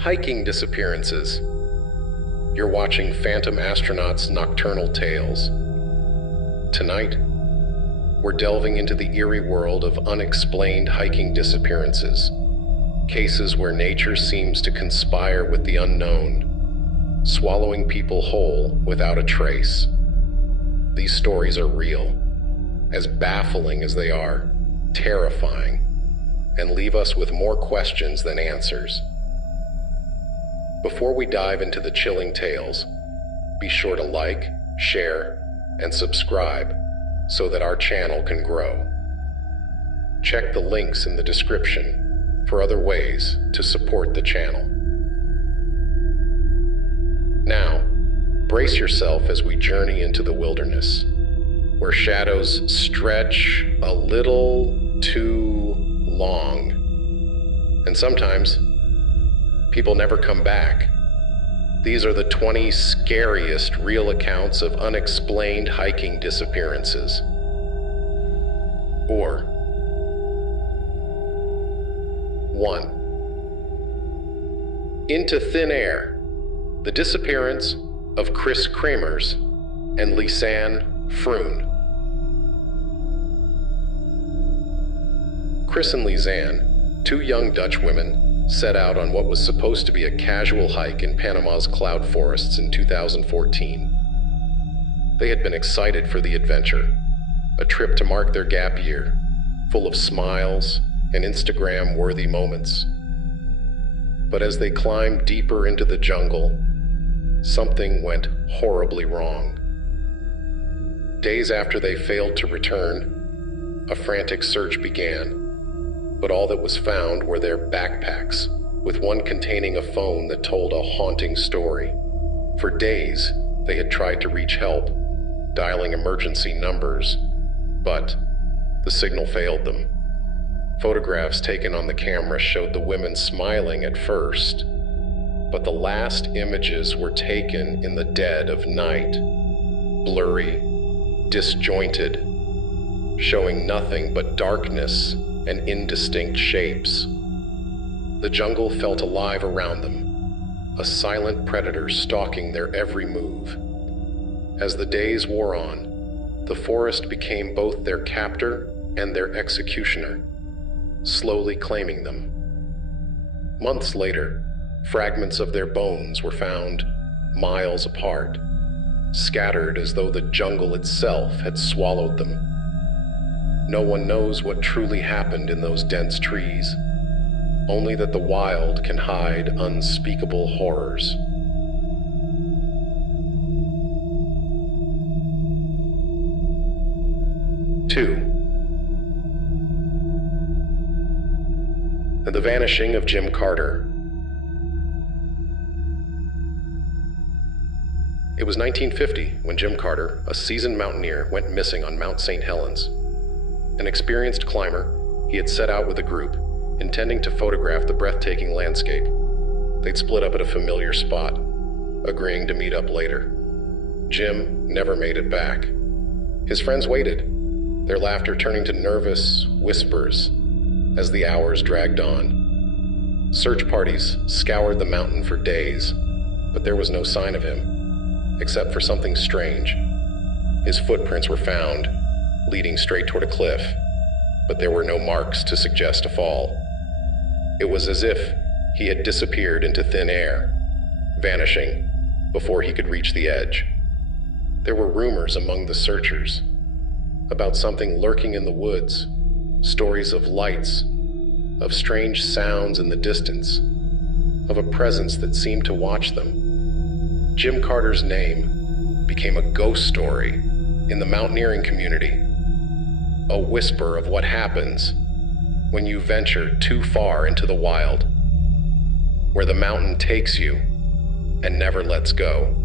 Hiking disappearances. You're watching Phantom Astronaut's Nocturnal Tales. Tonight, we're delving into the eerie world of unexplained hiking disappearances. Cases where nature seems to conspire with the unknown, swallowing people whole without a trace. These stories are real, as baffling as they are, terrifying, and leave us with more questions than answers. Before we dive into the chilling tales, be sure to like, share, and subscribe so that our channel can grow. Check the links in the description for other ways to support the channel. Now, brace yourself as we journey into the wilderness, where shadows stretch a little too long. And sometimes, people never come back. These are the 20 scariest real accounts of unexplained hiking disappearances. Or 1. Into Thin Air. The disappearance of Chris Kramers and Lisanne Froon. Chris and Lisanne, two young Dutch women, set out on what was supposed to be a casual hike in Panama's cloud forests in 2014. They had been excited for the adventure, a trip to mark their gap year, full of smiles and Instagram-worthy moments. But as they climbed deeper into the jungle, something went horribly wrong. Days after they failed to return, a frantic search began. But all that was found were their backpacks, with one containing a phone that told a haunting story. For days, they had tried to reach help, dialing emergency numbers, but the signal failed them. Photographs taken on the camera showed the women smiling at first, but the last images were taken in the dead of night, blurry, disjointed, showing nothing but darkness and indistinct shapes. The jungle felt alive around them, a silent predator stalking their every move. As the days wore on, the forest became both their captor and their executioner, slowly claiming them. Months later, fragments of their bones were found miles apart, scattered as though the jungle itself had swallowed them. No one knows what truly happened in those dense trees, only that the wild can hide unspeakable horrors. Two. The vanishing of Jim Carter. It was 1950 when Jim Carter, a seasoned mountaineer, went missing on Mount St. Helens. An experienced climber, he had set out with a group, intending to photograph the breathtaking landscape. They'd split up at a familiar spot, agreeing to meet up later. Jim never made it back. His friends waited, their laughter turning to nervous whispers as the hours dragged on. Search parties scoured the mountain for days, but there was no sign of him, except for something strange. His footprints were found, leading straight toward a cliff, but there were no marks to suggest a fall. It was as if he had disappeared into thin air, vanishing before he could reach the edge. There were rumors among the searchers about something lurking in the woods, stories of lights, of strange sounds in the distance, of a presence that seemed to watch them. Jim Carter's name became a ghost story in the mountaineering community, a whisper of what happens when you venture too far into the wild, where the mountain takes you and never lets go.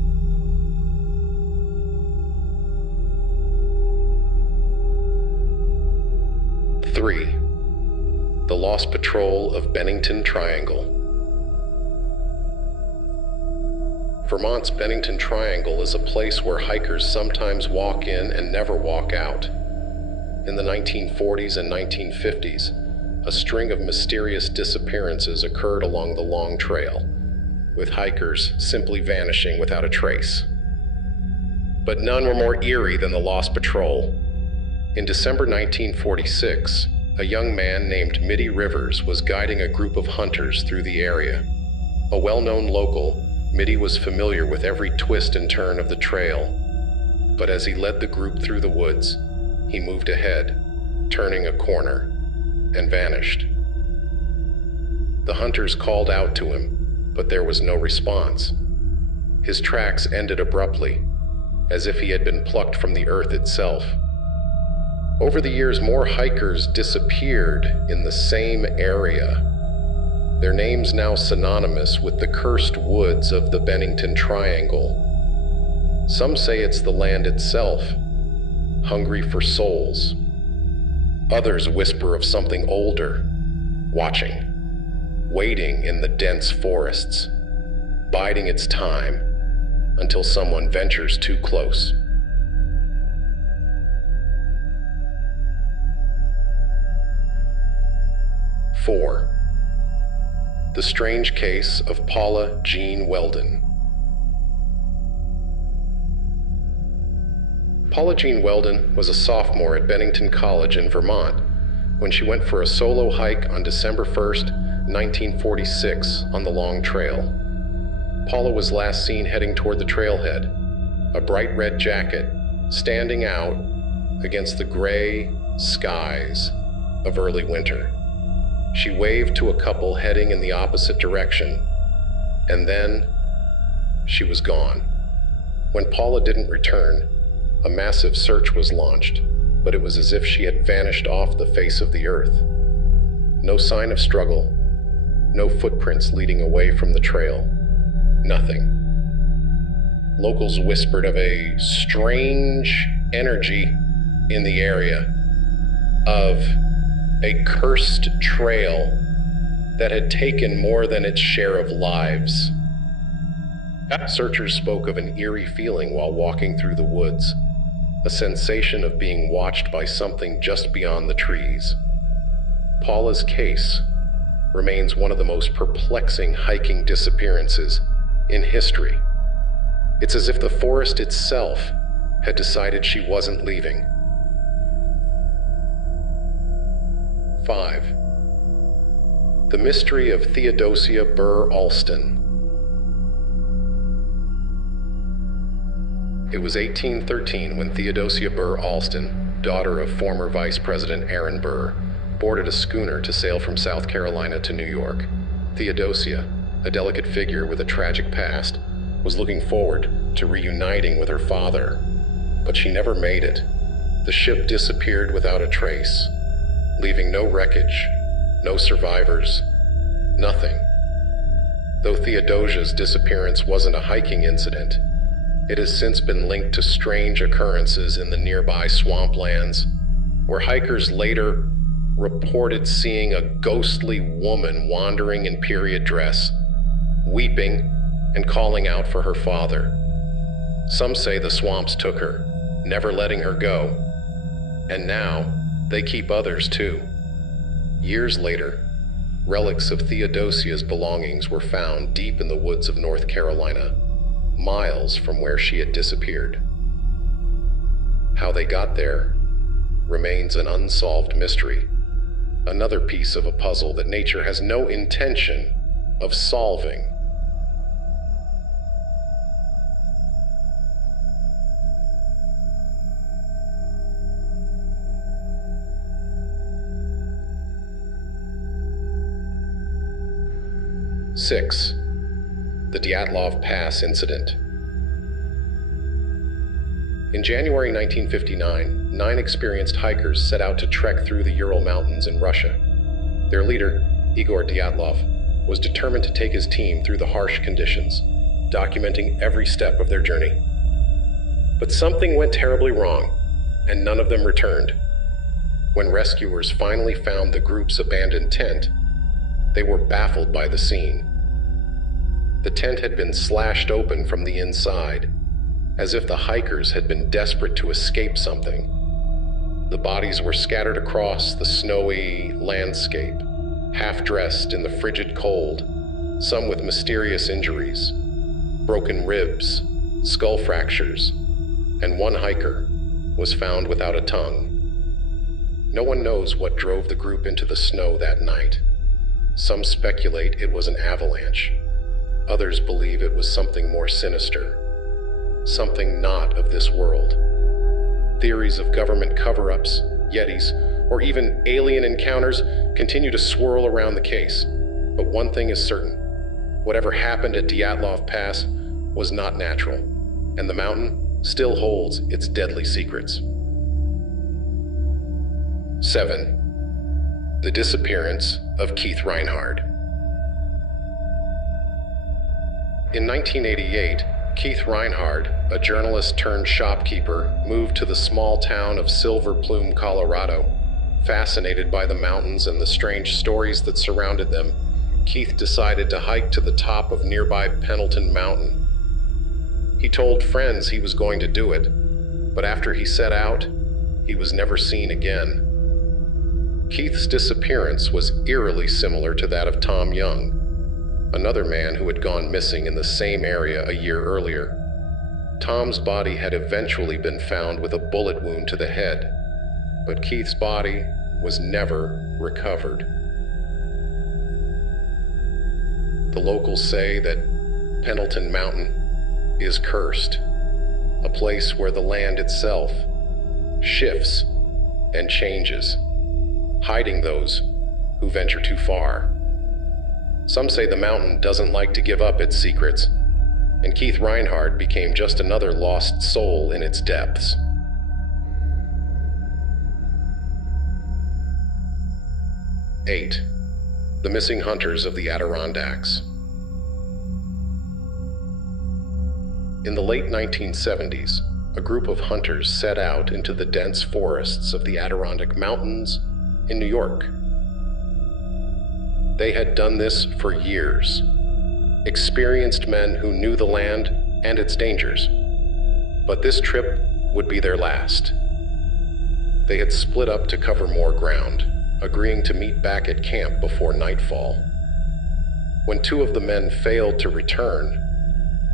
Three. The Lost Patrol of Bennington Triangle. Vermont's Bennington Triangle is a place where hikers sometimes walk in and never walk out. In the 1940s and 1950s, a string of mysterious disappearances occurred along the long trail, with hikers simply vanishing without a trace. But none were more eerie than the lost patrol. In December 1946, a young man named Mitty Rivers was guiding a group of hunters through the area. A well-known local, Mitty was familiar with every twist and turn of the trail. But as he led the group through the woods, he moved ahead, turning a corner, and vanished. The hunters called out to him, but there was no response. His tracks ended abruptly, as if he had been plucked from the earth itself. Over the years, more hikers disappeared in the same area, their names now synonymous with the cursed woods of the Bennington Triangle. Some say it's the land itself, hungry for souls. Others whisper of something older, watching, waiting in the dense forests, biding its time until someone ventures too close. Four, the strange case of Paula Jean Weldon. Paula Jean Weldon was a sophomore at Bennington College in Vermont when she went for a solo hike on December 1st, 1946 on the Long Trail. Paula was last seen heading toward the trailhead, a bright red jacket standing out against the gray skies of early winter. She waved to a couple heading in the opposite direction, and then she was gone. When Paula didn't return, a massive search was launched, but it was as if she had vanished off the face of the earth. No sign of struggle, no footprints leading away from the trail, nothing. Locals whispered of a strange energy in the area, of a cursed trail that had taken more than its share of lives. Searchers spoke of an eerie feeling while walking through the woods, a sensation of being watched by something just beyond the trees. Paula's case remains one of the most perplexing hiking disappearances in history. It's as if the forest itself had decided she wasn't leaving. 5. The mystery of Theodosia Burr Alston. It was 1813 when Theodosia Burr Alston, daughter of former Vice President Aaron Burr, boarded a schooner to sail from South Carolina to New York. Theodosia, a delicate figure with a tragic past, was looking forward to reuniting with her father, but she never made it. The ship disappeared without a trace, leaving no wreckage, no survivors, nothing. Though Theodosia's disappearance wasn't a hiking incident, it has since been linked to strange occurrences in the nearby swamplands, where hikers later reported seeing a ghostly woman wandering in period dress, weeping and calling out for her father. Some say the swamps took her, never letting her go, and now they keep others too. Years later, relics of Theodosia's belongings were found deep in the woods of North Carolina, miles from where she had disappeared. How they got there remains an unsolved mystery, another piece of a puzzle that nature has no intention of solving. Six, the Dyatlov Pass Incident. In January 1959, 9 experienced hikers set out to trek through the Ural Mountains in Russia. Their leader, Igor Dyatlov, was determined to take his team through the harsh conditions, documenting every step of their journey. But something went terribly wrong, and none of them returned. When rescuers finally found the group's abandoned tent, they were baffled by the scene. The tent had been slashed open from the inside, as if the hikers had been desperate to escape something. The bodies were scattered across the snowy landscape, half dressed in the frigid cold, some with mysterious injuries, broken ribs, skull fractures, and one hiker was found without a tongue. No one knows what drove the group into the snow that night. Some speculate it was an avalanche. Others believe it was something more sinister, something not of this world. Theories of government cover-ups, yetis, or even alien encounters continue to swirl around the case. But one thing is certain. Whatever happened at Dyatlov Pass was not natural, and the mountain still holds its deadly secrets. 7. The disappearance of Keith Reinhard. In 1988, Keith Reinhard, a journalist turned shopkeeper, moved to the small town of Silver Plume, Colorado. Fascinated by the mountains and the strange stories that surrounded them, Keith decided to hike to the top of nearby Pendleton Mountain. He told friends he was going to do it, but after he set out, he was never seen again. Keith's disappearance was eerily similar to that of Tom Young, another man who had gone missing in the same area a year earlier. Tom's body had eventually been found with a bullet wound to the head, but Keith's body was never recovered. The locals say that Pendleton Mountain is cursed, a place where the land itself shifts and changes, hiding those who venture too far. Some say the mountain doesn't like to give up its secrets, and Keith Reinhard became just another lost soul in its depths. 8. The missing hunters of the Adirondacks. In the late 1970s, a group of hunters set out into the dense forests of the Adirondack Mountains in New York. They had done this for years, experienced men who knew the land and its dangers. But this trip would be their last. They had split up to cover more ground, agreeing to meet back at camp before nightfall. When two of the men failed to return,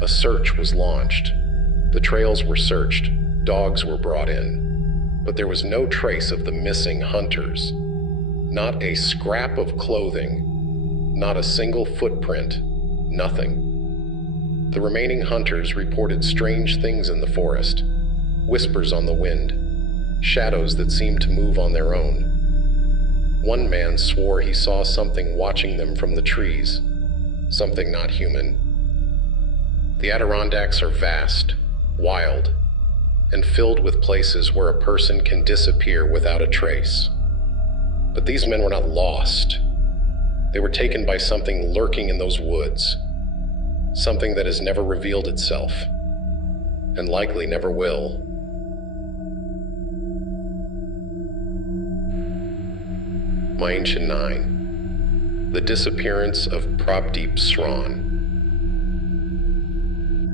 a search was launched. The trails were searched, dogs were brought in, but there was no trace of the missing hunters. Not a scrap of clothing, not a single footprint, nothing. The remaining hunters reported strange things in the forest, whispers on the wind, shadows that seemed to move on their own. One man swore he saw something watching them from the trees, something not human. The Adirondacks are vast, wild, and filled with places where a person can disappear without a trace. But these men were not lost. They were taken by something lurking in those woods, something that has never revealed itself, and likely never will. My Ancient Nine. The disappearance of Prabdeep Sran.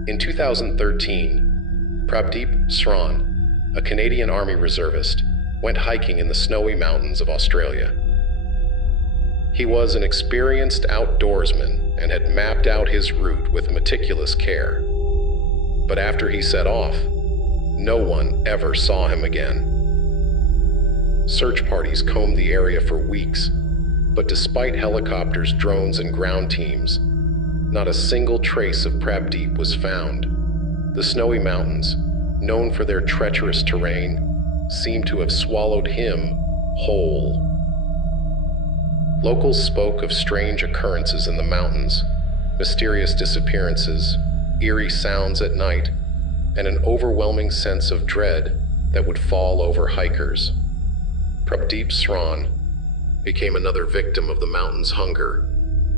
In 2013, Prabdeep Sran, a Canadian Army reservist, went hiking in the snowy mountains of Australia. He was an experienced outdoorsman and had mapped out his route with meticulous care. But after he set off, no one ever saw him again. Search parties combed the area for weeks, but despite helicopters, drones, and ground teams, not a single trace of Prabdeep was found. The snowy mountains, known for their treacherous terrain, seemed to have swallowed him whole. Locals spoke of strange occurrences in the mountains, mysterious disappearances, eerie sounds at night, and an overwhelming sense of dread that would fall over hikers. Prabdeep Sran became another victim of the mountain's hunger,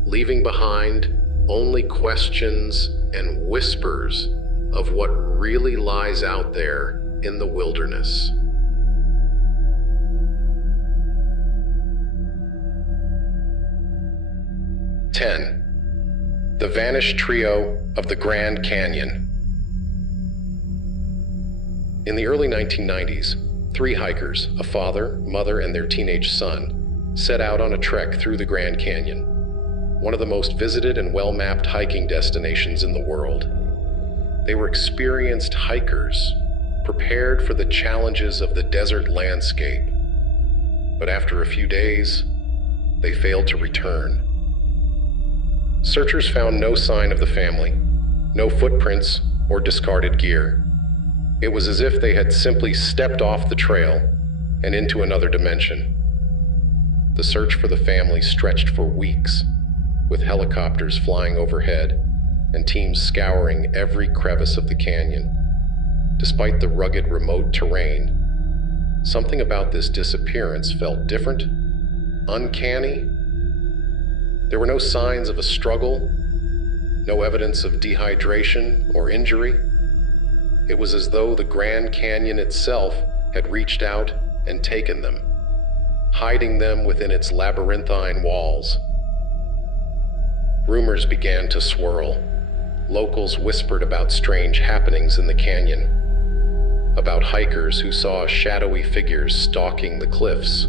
leaving behind only questions and whispers of what really lies out there in the wilderness. The Vanished Trio of the Grand Canyon. In the early 1990s, 3 hikers, a father, mother, and their teenage son, set out on a trek through the Grand Canyon. one of the most visited and well-mapped hiking destinations in the world. They were experienced hikers, prepared for the challenges of the desert landscape. But after a few days, they failed to return. Searchers found no sign of the family, no footprints or discarded gear. It was as if they had simply stepped off the trail and into another dimension. The search for the family stretched for weeks, with helicopters flying overhead and teams scouring every crevice of the canyon. Despite the rugged, remote terrain, something about this disappearance felt different, uncanny. There were no signs of a struggle, no evidence of dehydration or injury. It was as though the Grand Canyon itself had reached out and taken them, hiding them within its labyrinthine walls. Rumors began to swirl. Locals whispered about strange happenings in the canyon, about hikers who saw shadowy figures stalking the cliffs,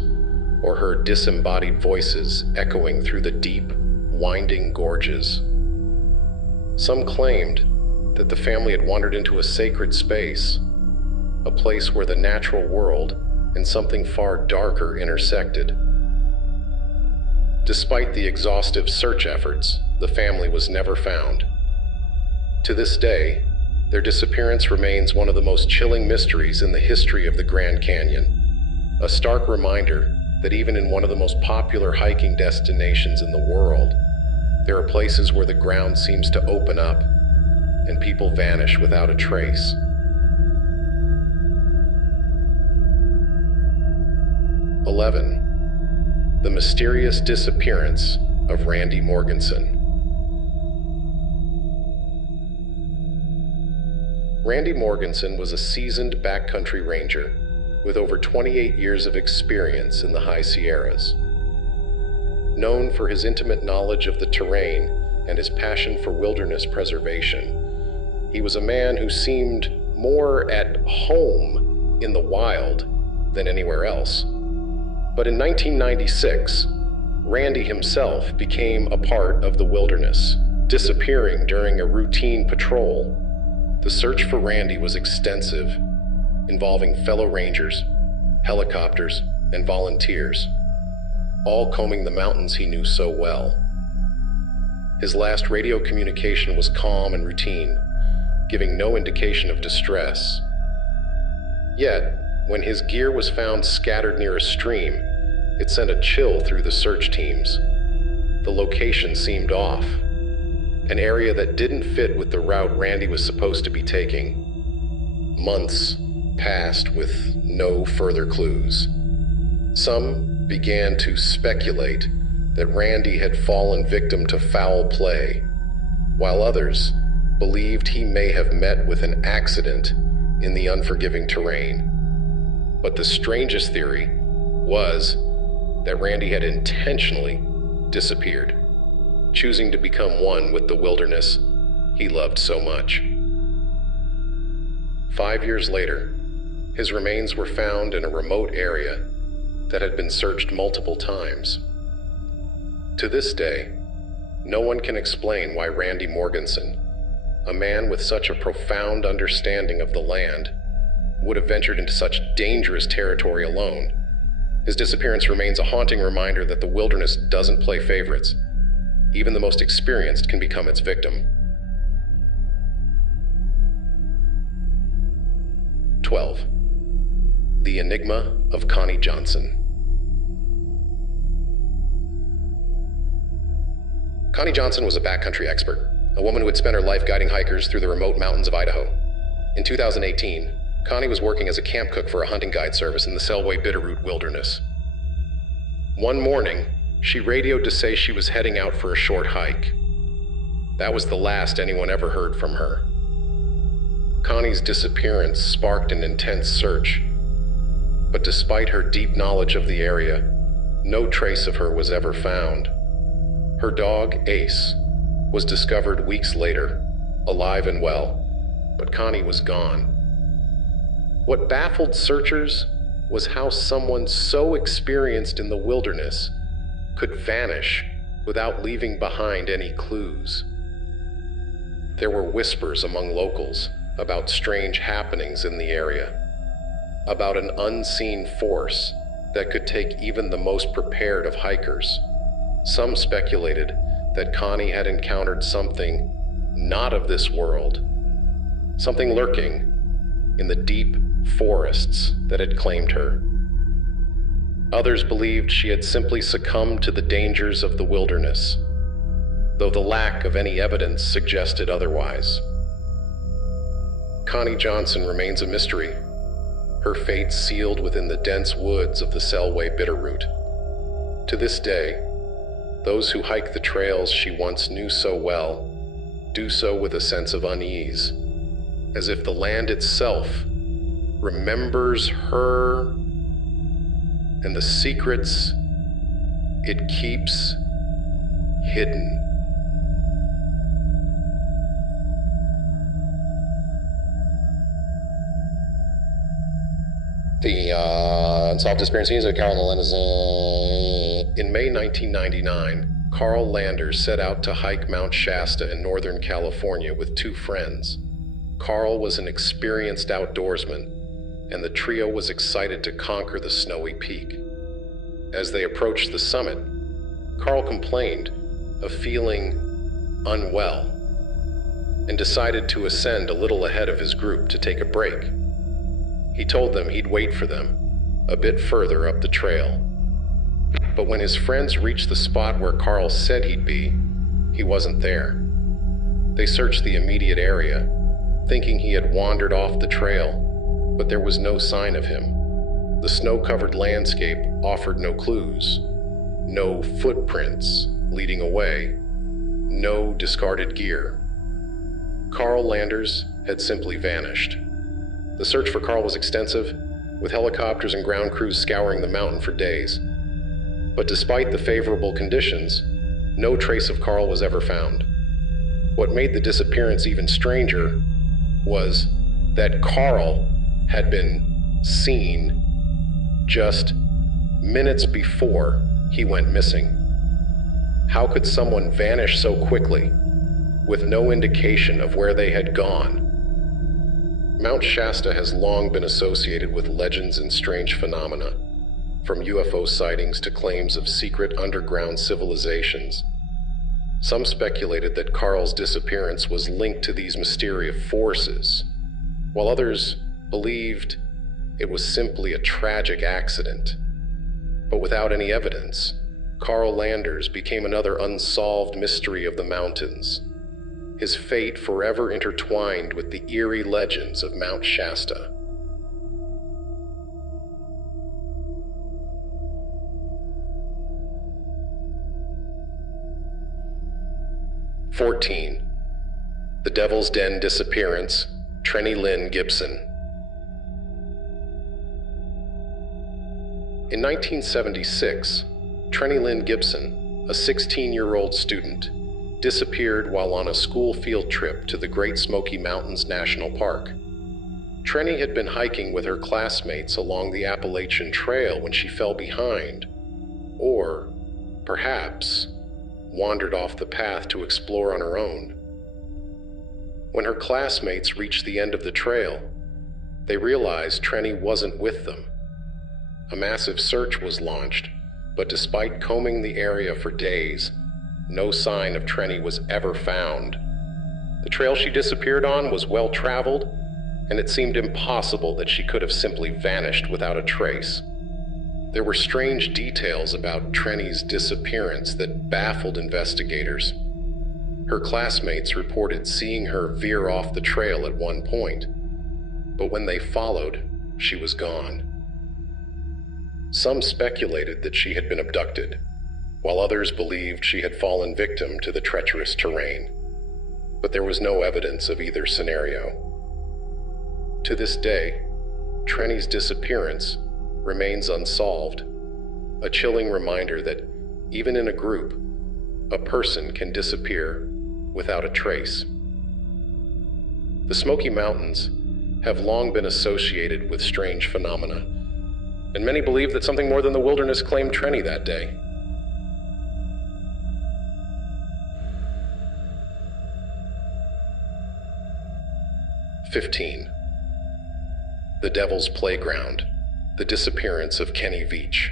or heard disembodied voices echoing through the deep, winding gorges. Some claimed that the family had wandered into a sacred space, a place where the natural world and something far darker intersected. Despite the exhaustive search efforts, the family was never found. To this day, their disappearance remains one of the most chilling mysteries in the history of the Grand Canyon, a stark reminder that even in one of the most popular hiking destinations in the world, there are places where the ground seems to open up and people vanish without a trace. The mysterious disappearance of Randy Morganson. Randy Morganson was a seasoned backcountry ranger with over 28 years of experience in the high Sierras. Known for his intimate knowledge of the terrain and his passion for wilderness preservation, he was a man who seemed more at home in the wild than anywhere else. But in 1996, Randy himself became a part of the wilderness, disappearing during a routine patrol. The search for Randy was extensive, involving fellow rangers, helicopters, and volunteers, all combing the mountains he knew so well. His last radio communication was calm and routine, giving no indication of distress. Yet, when his gear was found scattered near a stream, it sent a chill through the search teams. The location seemed off, an area that didn't fit with the route Randy was supposed to be taking. Months passed with no further clues. Some began to speculate that Randy had fallen victim to foul play, while others believed he may have met with an accident in the unforgiving terrain. But the strangest theory was that Randy had intentionally disappeared, choosing to become one with the wilderness he loved so much. 5 years later, his remains were found in a remote area that had been searched multiple times. To this day, no one can explain why Randy Morganson, a man with such a profound understanding of the land, would have ventured into such dangerous territory alone. His disappearance remains a haunting reminder that the wilderness doesn't play favorites. Even the most experienced can become its victim. 12. The Enigma of Connie Johnson. Connie Johnson was a backcountry expert, a woman who had spent her life guiding hikers through the remote mountains of Idaho. In 2018, Connie was working as a camp cook for a hunting guide service in the Selway Bitterroot Wilderness. One morning, she radioed to say she was heading out for a short hike. That was the last anyone ever heard from her. Connie's disappearance sparked an intense search, but despite her deep knowledge of the area, no trace of her was ever found. Her dog, Ace, was discovered weeks later, alive and well, but Connie was gone. What baffled searchers was how someone so experienced in the wilderness could vanish without leaving behind any clues. There were whispers among locals about strange happenings in the area, about an unseen force that could take even the most prepared of hikers. Some speculated that Connie had encountered something not of this world, something lurking in the deep forests that had claimed her. Others believed she had simply succumbed to the dangers of the wilderness, though the lack of any evidence suggested otherwise. Connie Johnson remains a mystery, her fate sealed within the dense woods of the Selway Bitterroot. To this day, those who hike the trails she once knew so well do so with a sense of unease, as if the land itself remembers her and the secrets it keeps hidden. The unsolved disappearance of Carl Landers. In May 1999, Carl Landers set out to hike Mount Shasta in Northern California with two friends. Carl was an experienced outdoorsman, and the trio was excited to conquer the snowy peak. As they approached the summit, Carl complained of feeling unwell and decided to ascend a little ahead of his group to take a break. He told them he'd wait for them a bit further up the trail. But when his friends reached the spot where Carl said he'd be, he wasn't there. They searched the immediate area, thinking he had wandered off the trail, but there was no sign of him. The snow-covered landscape offered no clues, no footprints leading away, no discarded gear. Carl Landers had simply vanished. The search for Carl was extensive, with helicopters and ground crews scouring the mountain for days. But despite the favorable conditions, no trace of Carl was ever found. What made the disappearance even stranger was that Carl had been seen just minutes before he went missing. How could someone vanish so quickly, with no indication of where they had gone? Mount Shasta has long been associated with legends and strange phenomena, from UFO sightings to claims of secret underground civilizations. Some speculated that Carl's disappearance was linked to these mysterious forces, while others believed it was simply a tragic accident. But without any evidence, Carl Landers became another unsolved mystery of the mountains, his fate forever intertwined with the eerie legends of Mount Shasta. The Devil's Den Disappearance, Trenny Lynn Gibson. In 1976, Trenny Lynn Gibson, a 16-year-old student, disappeared while on a school field trip to the Great Smoky Mountains National Park. Trenny had been hiking with her classmates along the Appalachian Trail when she fell behind, or perhaps wandered off the path to explore on her own. When her classmates reached the end of the trail, they realized Trenny wasn't with them. A massive search was launched, but despite combing the area for days, no sign of Trenny was ever found. The trail she disappeared on was well traveled, and it seemed impossible that she could have simply vanished without a trace. There were strange details about Trenny's disappearance that baffled investigators. Her classmates reported seeing her veer off the trail at one point, but when they followed, she was gone. Some speculated that she had been abducted, while others believed she had fallen victim to the treacherous terrain. But there was no evidence of either scenario. To this day, Trenny's disappearance remains unsolved, a chilling reminder that even in a group, a person can disappear without a trace. The Smoky Mountains have long been associated with strange phenomena, and many believe that something more than the wilderness claimed Trenny that day. 15. The Devil's Playground. The disappearance of Kenny Veach.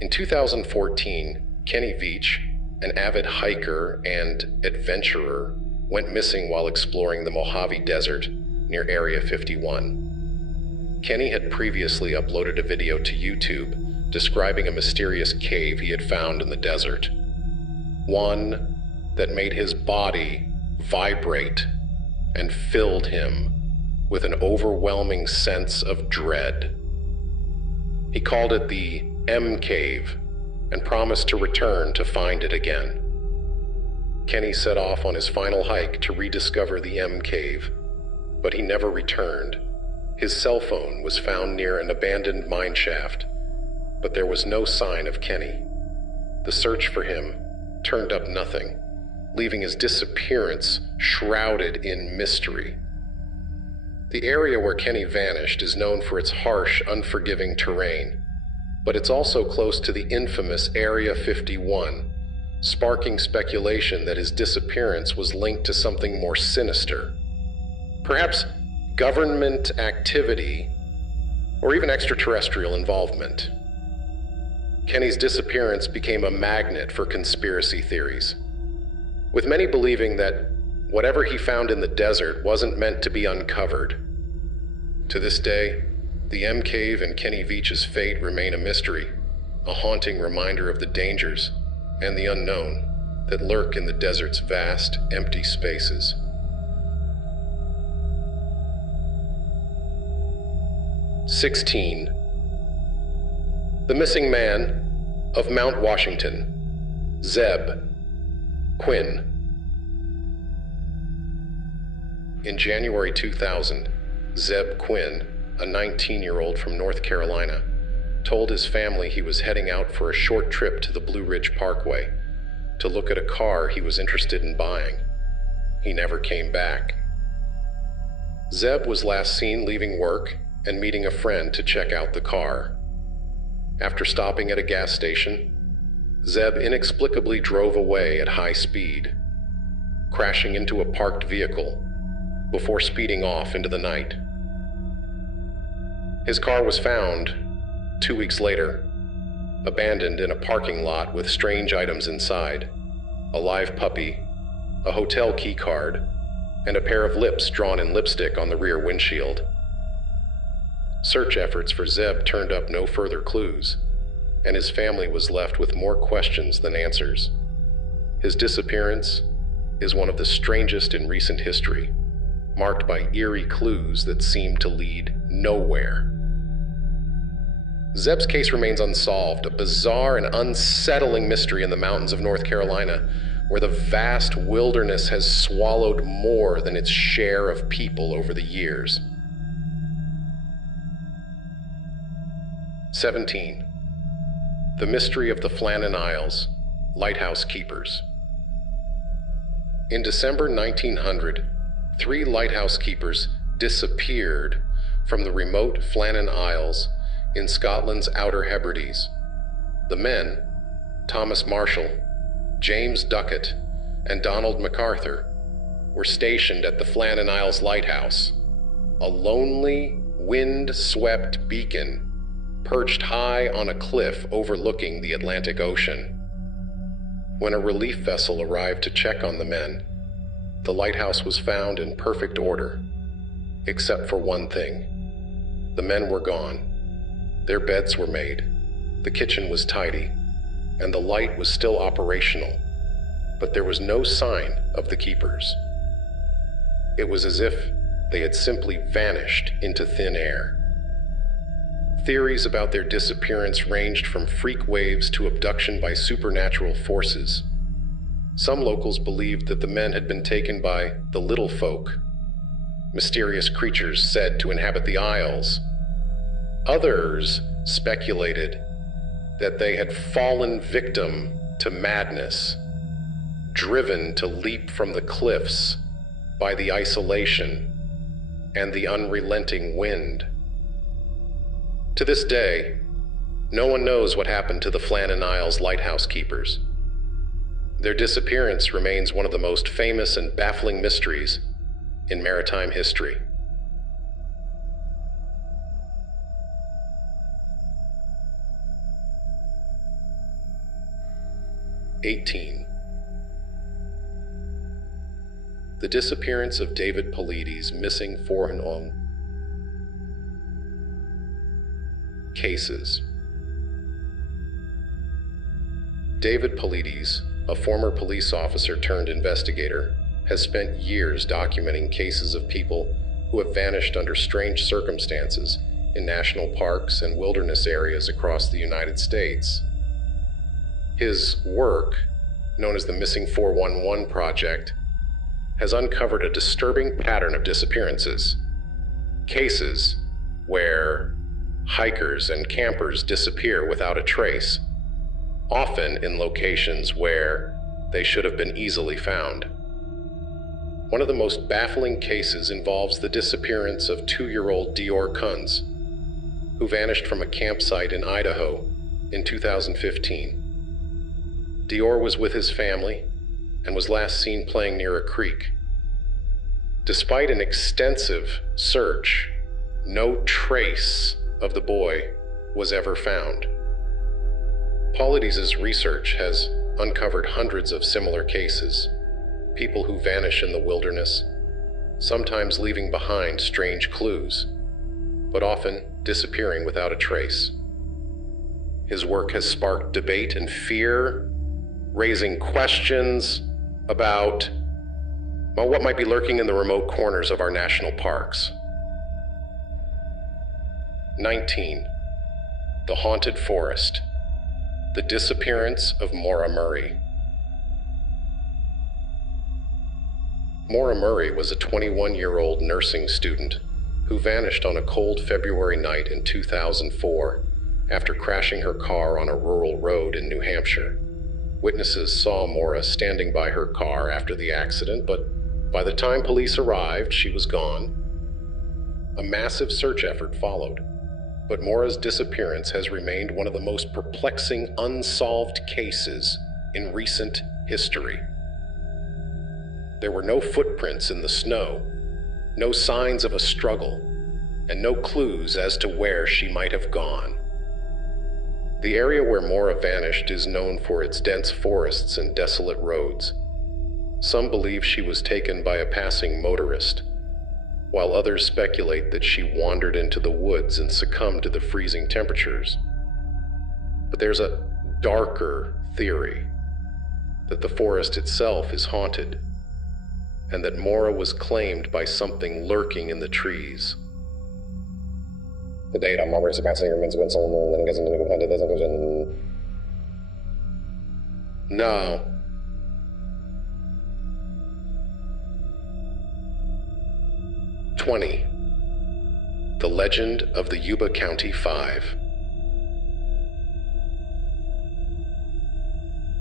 In 2014, Kenny Veach, an avid hiker and adventurer, went missing while exploring the Mojave Desert near Area 51. Kenny had previously uploaded a video to YouTube describing a mysterious cave he had found in the desert. One that made his body vibrate and filled him with an overwhelming sense of dread. He called it the M Cave and promised to return to find it again. Kenny set off on his final hike to rediscover the M Cave, but he never returned. His cell phone was found near an abandoned mine shaft, but there was no sign of Kenny. The search for him turned up nothing, leaving his disappearance shrouded in mystery. The area where Kenny vanished is known for its harsh, unforgiving terrain, but it's also close to the infamous Area 51, sparking speculation that his disappearance was linked to something more sinister. Perhaps government activity, or even extraterrestrial involvement. Kenny's disappearance became a magnet for conspiracy theories, with many believing that whatever he found in the desert wasn't meant to be uncovered. To this day, the M Cave and Kenny Veach's fate remain a mystery, a haunting reminder of the dangers and the unknown that lurk in the desert's vast, empty spaces. "16. The missing man of Mount Washington, Zeb Quinn. In January 2000, Zeb Quinn, a 19-year-old from North Carolina, told his family he was heading out for a short trip to the Blue Ridge Parkway to look at a car he was interested in buying. He never came back. Zeb was last seen leaving work and meeting a friend to check out the car. After stopping at a gas station, Zeb inexplicably drove away at high speed, crashing into a parked vehicle before speeding off into the night. His car was found 2 weeks later, abandoned in a parking lot with strange items inside: a live puppy, a hotel key card, and a pair of lips drawn in lipstick on the rear windshield. Search efforts for Zeb turned up no further clues, and his family was left with more questions than answers. His disappearance is one of the strangest in recent history, marked by eerie clues that seem to lead nowhere. Zeb's case remains unsolved, a bizarre and unsettling mystery in the mountains of North Carolina, where the vast wilderness has swallowed more than its share of people over the years. 17. The mystery of the Flannan Isles, lighthouse keepers. In December 1900, 3 lighthouse keepers disappeared from the remote Flannan Isles in Scotland's Outer Hebrides. The men, Thomas Marshall, James Duckett, and Donald MacArthur, were stationed at the Flannan Isles Lighthouse, a lonely, wind-swept beacon perched high on a cliff overlooking the Atlantic Ocean. When a relief vessel arrived to check on the men, the lighthouse was found in perfect order, except for one thing. The men were gone. Their beds were made, the kitchen was tidy, and the light was still operational, but there was no sign of the keepers. It was as if they had simply vanished into thin air. Theories about their disappearance ranged from freak waves to abduction by supernatural forces. Some locals believed that the men had been taken by the little folk, mysterious creatures said to inhabit the Isles. Others speculated that they had fallen victim to madness, driven to leap from the cliffs by the isolation and the unrelenting wind. To this day, no one knows what happened to the Flannan Isles lighthouse keepers. Their disappearance remains one of the most famous and baffling mysteries in maritime history. '18. The disappearance of David Paulides, missing 4 cases. David Paulides, a former police officer turned investigator, has spent years documenting cases of people who have vanished under strange circumstances in national parks and wilderness areas across the United States. His work, known as the Missing 411 Project, has uncovered a disturbing pattern of disappearances. Cases where hikers and campers disappear without a trace, often in locations where they should have been easily found. One of the most baffling cases involves the disappearance of 2-year-old Dior Kunz, who vanished from a campsite in Idaho in 2015. Dior was with his family and was last seen playing near a creek. Despite an extensive search, no trace of the boy was ever found. Paulides' research has uncovered hundreds of similar cases, people who vanish in the wilderness, sometimes leaving behind strange clues, but often disappearing without a trace. His work has sparked debate and fear, raising questions about, what might be lurking in the remote corners of our national parks. 19. The Haunted Forest. The disappearance of Maura Murray. Maura Murray was a 21-year-old nursing student who vanished on a cold February night in 2004 after crashing her car on a rural road in New Hampshire. Witnesses saw Maura standing by her car after the accident, but by the time police arrived, she was gone. A massive search effort followed, but Maura's disappearance has remained one of the most perplexing unsolved cases in recent history. There were no footprints in the snow, no signs of a struggle, and no clues as to where she might have gone. The area where Maura vanished is known for its dense forests and desolate roads. Some believe she was taken by a passing motorist, while others speculate that she wandered into the woods and succumbed to the freezing temperatures. But there's a darker theory that the forest itself is haunted, and that Maura was claimed by something lurking in the trees. The date on Marbury No. '20. The Legend of the Yuba County Five.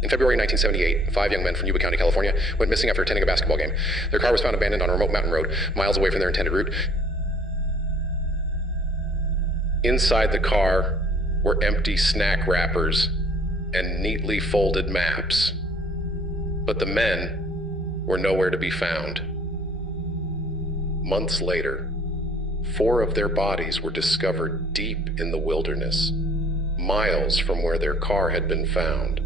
In February 1978, 5 young men from Yuba County, California, went missing after attending a basketball game. Their car was found abandoned on a remote mountain road, miles away from their intended route. Inside the car were empty snack wrappers and neatly folded maps. But the men were nowhere to be found. Months later, 4 of their bodies were discovered deep in the wilderness, miles from where their car had been found.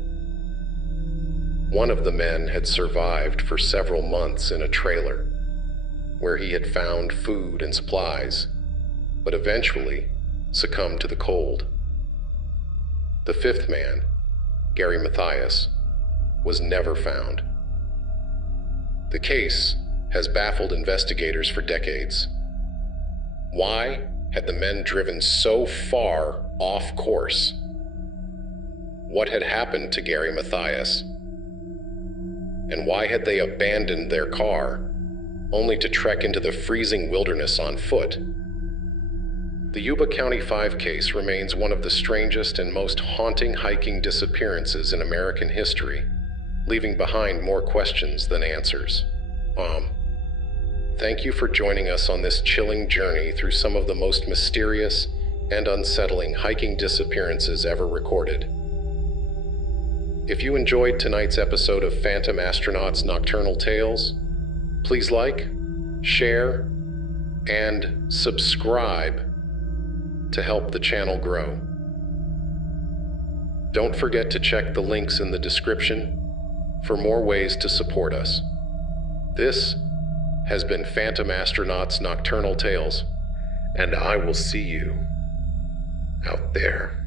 One of the men had survived for several months in a trailer, where he had found food and supplies, but eventually succumbed to the cold. The 5th man, Gary Mathias, was never found. The case has baffled investigators for decades. Why had the men driven so far off course? What had happened to Gary Mathias? And why had they abandoned their car, only to trek into the freezing wilderness on foot? The Yuba County 5 case remains one of the strangest and most haunting hiking disappearances in American history, leaving behind more questions than answers. Thank you for joining us on this chilling journey through some of the most mysterious and unsettling hiking disappearances ever recorded. If you enjoyed tonight's episode of Phantom Astronauts Nocturnal Tales, please like, share, and subscribe to help the channel grow. Don't forget to check the links in the description for more ways to support us. This has been Phantom Astronauts Nocturnal Tales, and I will see you out there.